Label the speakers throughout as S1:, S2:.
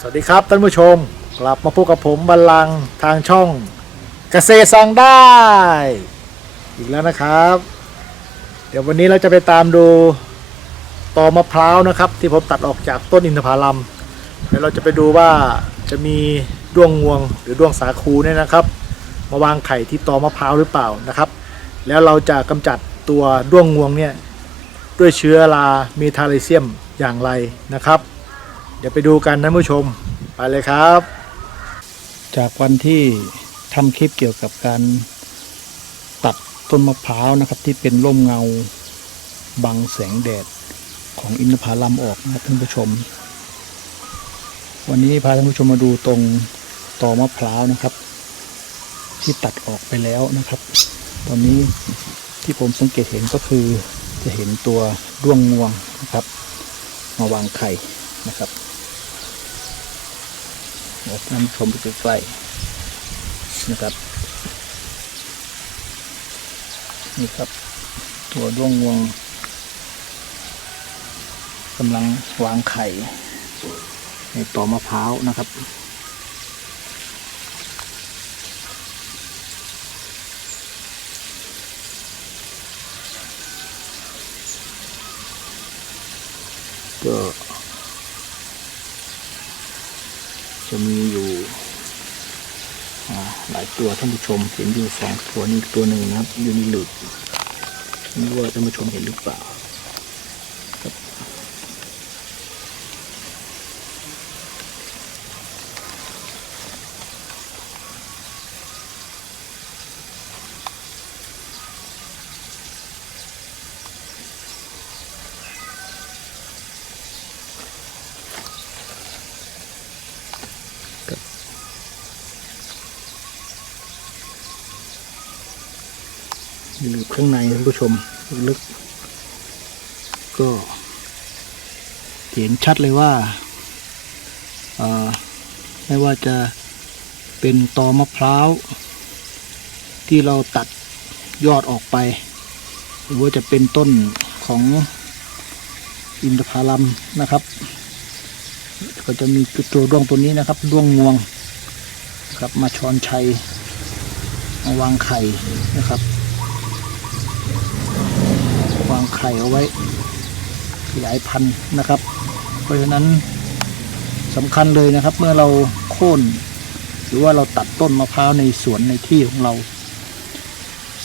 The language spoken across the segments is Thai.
S1: สวัสดีครับท่านผู้ชม กลับมาพบกับผมบัลลังก์ทางช่องเกษตรสั่งได้ อีกแล้วนะครับ เดี๋ยววันนี้เราจะไปตามดูตอมะพร้าวนะครับ ที่ผมตัดออกจากต้นอินทผลัมเดี๋ยวเราจะไปดูว่าจะมีด้วงงวงหรือด้วงสาคูเนี่ยนะครับ มาวางไข่ที่ตอมะพร้าวหรือเปล่านะครับ แล้วเราจะกำจัดตัวด้วงงวงเนี่ยด้วยเชื้อราเมทาเลเซียมอย่างไรนะครับ เดี๋ยวไปดูกันนะผู้ชม ไปเลยครับ จากวันที่ทำคลิปเกี่ยวกับการตัดต้นมะพร้าวนะครับ ที่เป็นร่มเงาบังแสงแดดของอินทผลัมออกนะท่านผู้ชม วันนี้พาท่านผู้ชมมาดูตรงตอมะพร้าวนะครับ ที่ตัดออกไปแล้วนะครับ ตอนนี้ที่ผมสังเกตเห็นก็คือจะเห็นตัวร่วงงวงนะครับ มาวางไข่นะครับ เดี๋ยวท่านผู้ชมดูใกล้ๆนะครับ นี่ครับ ตัวด้วงงวงกำลังวางไข่ในตอมะพร้าวนะครับก็ จะมีอยู่หลายตัวท่านผู้ชมเห็นอยู่สองตัวนี่ตัวหนึ่งนะครับอยู่ในหลุดไม่รู้ว่าท่านผู้ชมเห็นหรือเปล่า อยู่ข้างในท่านผู้ชมลึก ก็ เห็นชัดเลยว่าไม่ว่าจะเป็นตอมะพร้าว ที่เราตัดยอดออกไป หรือว่าจะเป็นต้นของอินทผลัมนะครับ ก็จะมีตัวดวงตัวนี้นะครับดวงงวงครับมาช้อนชัยมาวางไข่นะครับางไข่เอาไว้ขยายพันธุ์นะครับ เพราะฉะนั้นสำคัญเลยนะครับ เมื่อเราโค่นหรือว่าเราตัดต้นมะพร้าวในสวนในที่ของเรา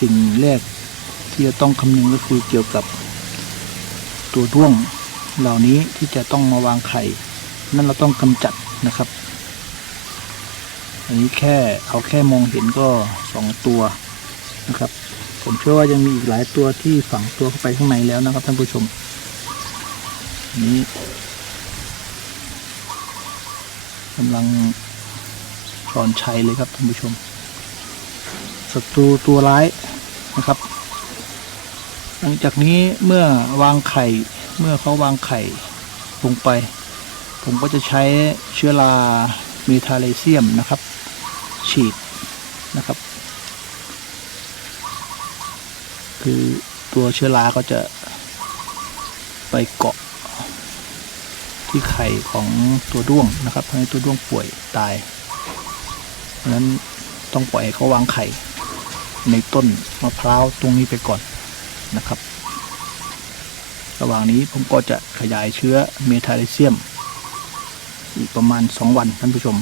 S1: สิ่งแรกที่จะต้องคำนึงก็คือเกี่ยวกับตัวด้วงเหล่านี้ที่จะต้องมาวางไข่ นั่นเราต้องกำจัดนะครับ อันนี้แค่เอาแค่มองเห็นก็สองตัวนะครับ ผมเชื่อว่ายังมีอีกหลายตัวที่ฝังตัวเข้าไปข้างในแล้วนะครับท่านผู้ชม นี้กำลังชอนชัยเลยครับท่านผู้ชมศัตรูตัวร้ายนะครับ หลังจากนี้เมื่อวางไข่เมื่อเขาวางไข่ลงไป ผมก็จะใช้เชื้อราเมทาเลเซียมนะครับ ฉีดนะครับ คือตัวเชื้อราก็จะไปเกาะที่ไข่ของตัวด้วงนะครับทำให้ตัวด้วงป่วยตายเพราะนั้นต้องปล่อยให้เขาวางไข่ในต้นมะพร้าวตรงนี้ไปก่อนนะครับ ระหว่างนี้ผมก็จะขยายเชื้อเมทาเลเซียม อีกประมาณ 2 วันท่านผู้ชม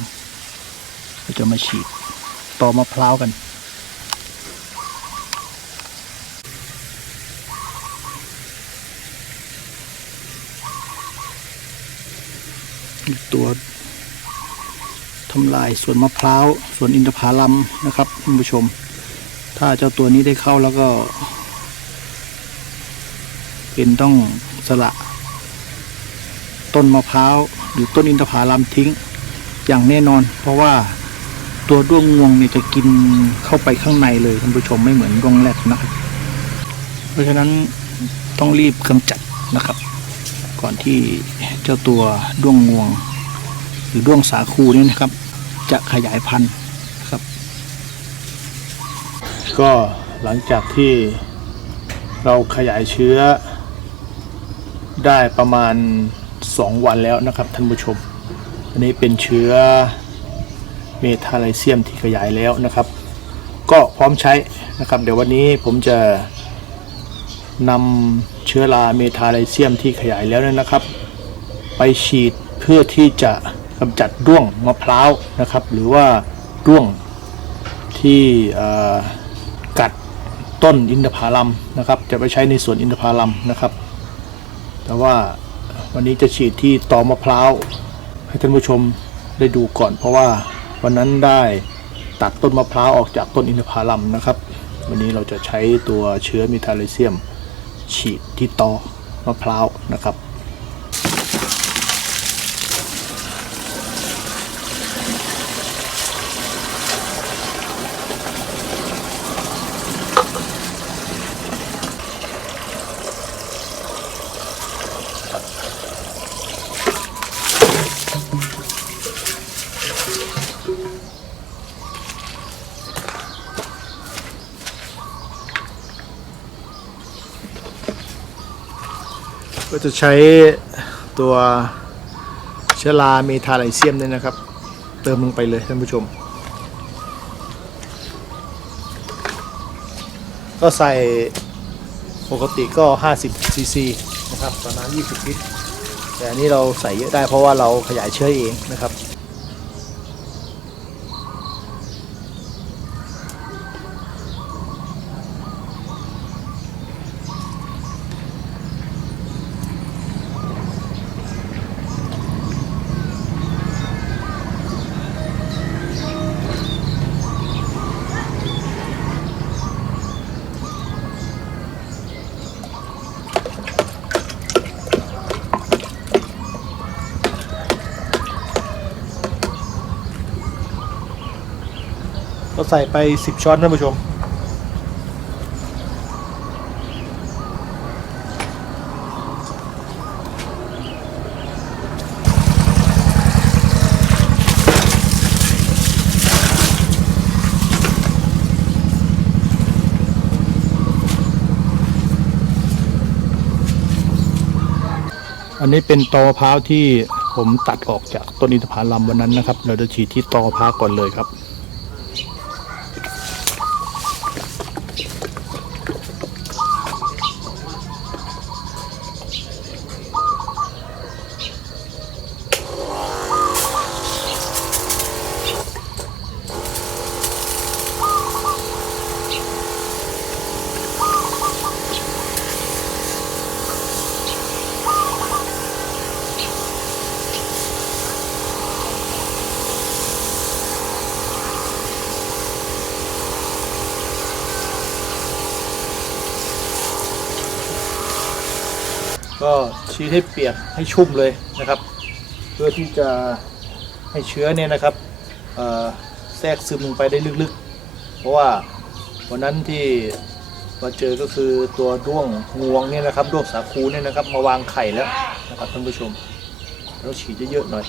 S1: เราจะมาฉีดต่อมะพร้าวกัน ตัวทำลายสวนมะพร้าวสวนอินทผลัมนะครับท่านผู้ชม ถ้าเจ้าตัวนี้ได้เข้าแล้วก็ เป็นต้องสละ ต้นมะพร้าวหรือต้นอินทผลัมทิ้ง อย่างแน่นอน เพราะว่าตัวด้วงงวงเนี่ยจะกินเข้าไปข้างในเลยท่านผู้ชมไม่เหมือนด้วงแรดนะครับ เพราะฉะนั้นต้องรีบกำจัดนะครับ ก่อนที่เจ้าตัวด้วงงวง หรือด้วงสาคูนี่นะครับ จะขยายพันธุ์ครับ ก็หลังจากที่เราขยายเชื้อได้ประมาณ 2 วันแล้วนะครับท่านผู้ชม
S2: อันนี้เป็นเชื้อเมทาไลเซียมที่ขยายแล้วนะครับ ก็พร้อมใช้นะครับ เดี๋ยววันนี้ผมจะนำ ชื้อราเมทาไลเซียมที่ขยายแล้วเนยนะครับ ไปฉีดเพื่อที่จะกำจัดด้วงมะพร้าวนะครับ หรือว่าด้วงที่กัดต้นอินทผลัมนะครับ จะไปใช้ในสวนอินทผลัมนะครับ แต่ว่าวันนี้จะฉีดที่ตอมะพร้าวให้ท่านผู้ชมได้ดูก่อน เพราะว่าวันนั้นได้ตัดต้นมะพร้าวออกจากต้นอินทผลัมนะครับ วันนี้เราจะใช้ตัวเชื้อมิทาไลเซียม ฉีดที่ตอมะพร้าวนะครับ
S1: จะใช้ตัวเชื้อราเมทาไลเซียมเนี่ยนะครับ เติมลงไปเลยท่านผู้ชม ก็ใส่ปกติก็ 50ซีซีนะครับประมาณ20ลิตรแต่อันนี้เราใส่เยอะได้เพราะว่าเราขยายเชื้อเองนะครับ ใส่ไป 10 ช้อนท่านผู้ชม
S2: อันนี้เป็นตอมะพร้าวที่ผมตัดออกจากต้นอินทผลัมวันนั้นนะครับ เราจะฉีดที่ตอมะพร้าวก่อนเลยครับ
S1: ก็ชีดให้เปียกให้ชุ่มเลยนะครับ เพื่อที่จะให้เชื้อเนี่ยนะครับแทรกซึมลงไปได้ลึกๆ เพราะว่าวันนั้นที่มาเจอก็คือตัวด้วงงวงเนี่ยนะครับด้วงสาคูเนี่ยนะครับมาวางไข่แล้วนะครับท่านผู้ชมต้องฉีดเยอะๆหน่อย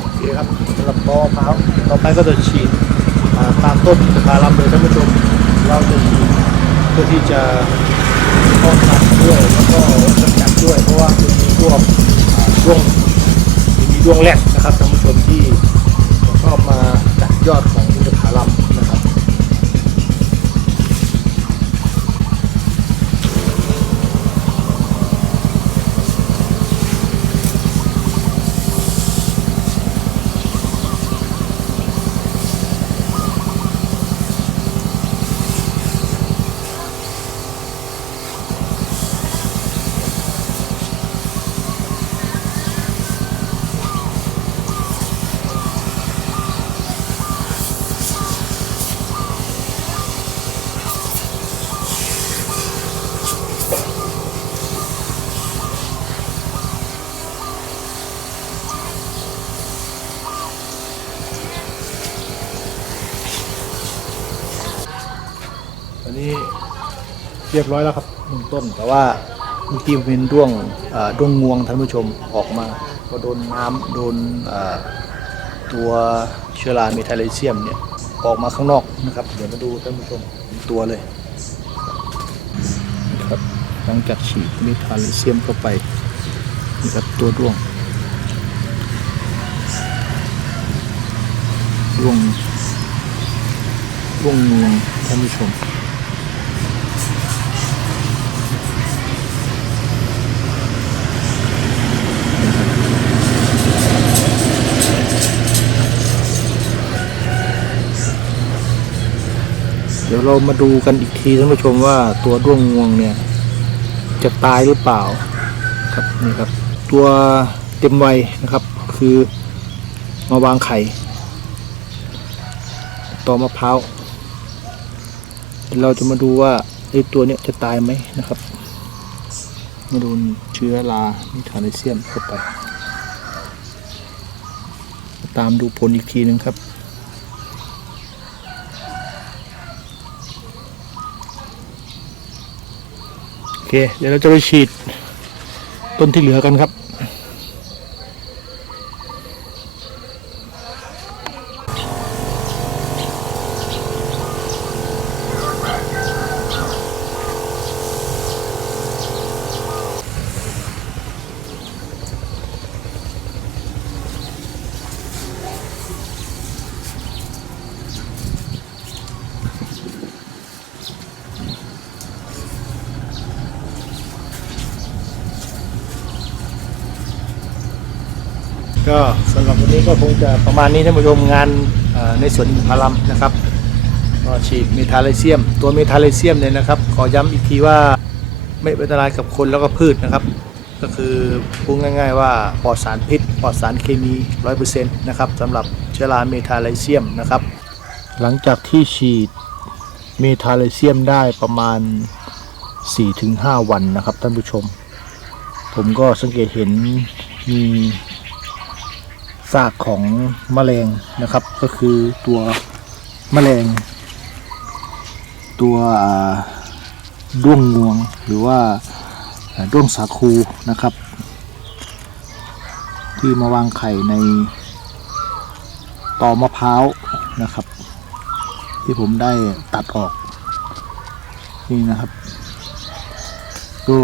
S1: โอเคครับสำหรับต อมะพร้าวต่อไปก็จะฉีดตามต้นพาลำเลยท่านผู้ชมเราจะฉีดเพื่อที่จะป้องกันด้วยแล้วก็กำจัดด้วย เพราะว่ามันมีพวกอ่าด้วงมีด้วงแรกนะครับท่านผู้ชมที่ชอบมาจัดยอดของ เรียบร้อยแล้วครับหนึ่งต้น แต่ว่า
S2: มื่อกี้เป็นด้วงด้วงงวงท่านผู้ชมออกมาก็โดนน้ำโดนตัวเชื้อราเมทาเลเซียมเนี่ยออกมาข้างนอกนะครับ เดี๋ยวมาดูท่านผู้ชมตัวเลยนะครับหลังจากฉีดเมทาเลเซียมเข้าไปนี่ครับตัวด้วงด้วงด้วงงวงท่านผู้ชม ยวเรามาดูกันอีกทีท่านผู้ชมว่าตัวด้วงงวงเนี่ย จะตายหรือเปล่าครับนี่ครับ ตัวเต็มวัยนะครับ คือมาวางไข่ต่อมะพร้าวเราจะมาดูว่าไอ้ตัวเนี้ยจะตายไหมนะครับมาดูเชื้อรานิทาเลเซียมเข้าไป ตามดูผลอีกทีหนึ่งครับ เค เดี๋ยวเราจะไปฉีดต้นที่เหลือกันครับ ก็สำหรับวันนี้ก็คงจะประมาณนี้ท่านผู้ชมงานในสวนอินทผลัมนะครับก็ฉีดเมทาเลเซียม ตัวเมทาเลเซียมเนี่ยนะครับ ขอย้ำอีกทีว่าไม่เป็นอันตรายกับคนแล้วก็พืชนะครับ ก็คือพูดง่าย ๆ ว่าปลอดสารพิษปลอดสารเคมี100%นะครับสำหรับเชื้อราเมทาเลเซียมนะครับ หลังจากที่ฉีดเมทาเลเซียมได้ประมาณ 4-5 วันนะครับท่านผู้ชม ผมก็สังเกตเห็นมี ซากของแมลงนะครับ ก็คือตัวแมลง ตัวด้วงงวงหรือว่าอ่าด้วงสาคูนะครับ ที่มาวางไข่ในตอมะพร้าวนะครับ ที่ผมได้ตัดออก นี่นะครับก็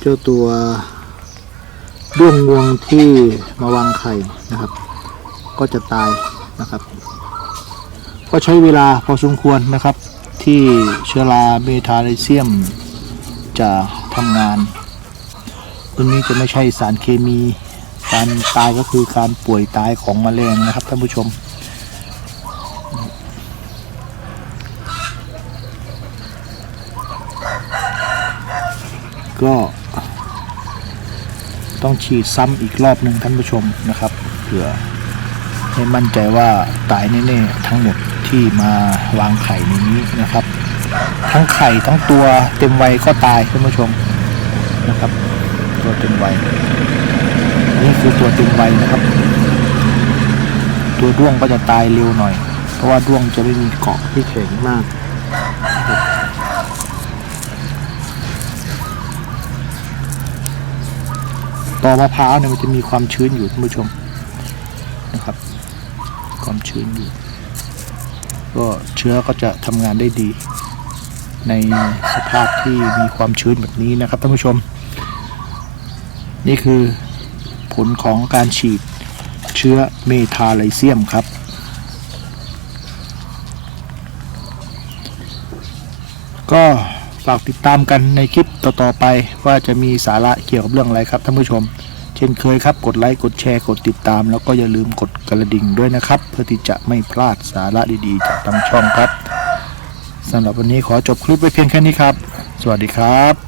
S2: เจ้าตัว ด้วงงวงที่มาวางไข่นะครับ ก็จะตายนะครับ ก็ใช้เวลาพอสมควรนะครับ ที่เชื้อราเมทาเลเซียมจะทำงานตัวนี้จะไม่ใช่สารเคมี การตายก็คือการป่วยตายของแมลงนะครับท่านผู้ชมก็ ต้องฉีดซ้ำอีกรอบหนึ่งท่านผู้ชมนะครับเผื่อให้มั่นใจว่าตายแน่ๆทั้งหมดที่มาวางไข่ในนี้นะครับ ทั้งไข่ทั้งตัวเต็มวัยก็ตายท่านผู้ชมนะครับ ตัวเต็มวัยนี่คือตัวเต็มวัยนะครับ ตัวด้วงก็จะตายเร็วหน่อย เพราะว่าด้วงจะไม่มีเกาะที่แข็งมาก ตอมะพร้าวเนี่ยมันจะมีความชื้นอยู่ท่านผู้ชมนะครับ ความชื้นอยู่ ก็เชื้อก็จะทำงานได้ดี ในสภาพที่มีความชื้นแบบนี้นะครับท่านผู้ชม นี่คือผลของการฉีดเชื้อเมทาไลเซียมครับก็ ฝากติดตามกันในคลิปต่อๆไปว่าจะมีสาระเกี่ยวกับเรื่องอะไรครับท่านผู้ชม เช่นเคยครับกดไลค์กดแชร์กดติดตาม แล้วก็อย่าลืมกดกระดิ่งด้วยนะครับ เพื่อที่จะไม่พลาดสาระดีๆจากทางช่องครับสำหรับวันนี้ขอจบคลิปไว้เพียงแค่นี้ครับ สวัสดีครับ